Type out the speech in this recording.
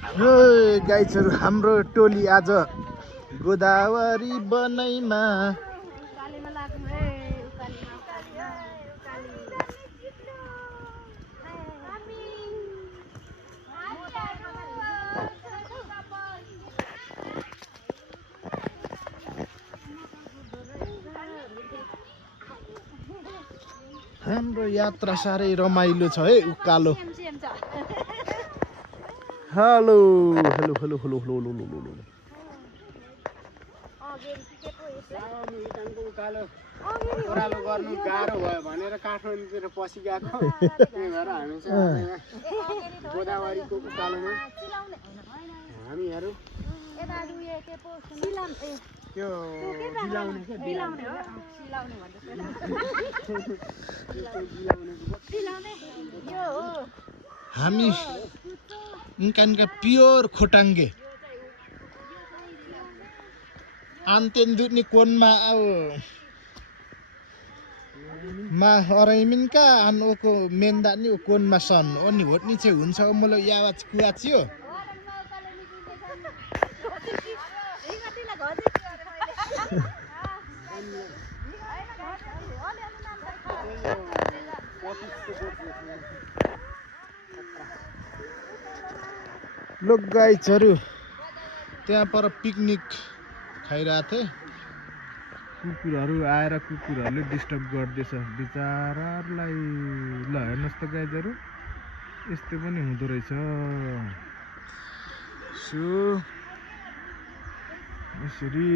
गाइजहरु हाम्रो टोली आज गोदावरी बनाइमा हाम्रो यात्रा साह्रै रमाइलो छ है उकालो। Hello hello hello hello hello hello hello ओह्रालो गर्नु गाह्रो भयो भनेर काठमाडौँतिर पसी गएको त्यही भएर हामी चाहिँ गोदावरीको उकालोमा हामीहरू त्यो बिलाउने के बिलाउने हो सिलाउने हामी इनका प्योर खोटाङ्गे आन्तेन्दुनी कोनमा अब मा अराइमिनका अनको मेन्दा नि कोनमा सन अनि होट्नी चाहिँ हुन्छ मलाई यो आवाज कुवाचियो लोक गाइजहरु त्यहाँ पर पिकनिक खाइरहेको थिए कुकुरहरू आएर कुकुरहरूले डिस्टर्ब गर्दैछ बिचाराहरूलाई। ल हेर्नुहोस् त गाइजहरु यस्तो पनि हुँदो रहेछ। सो यसरी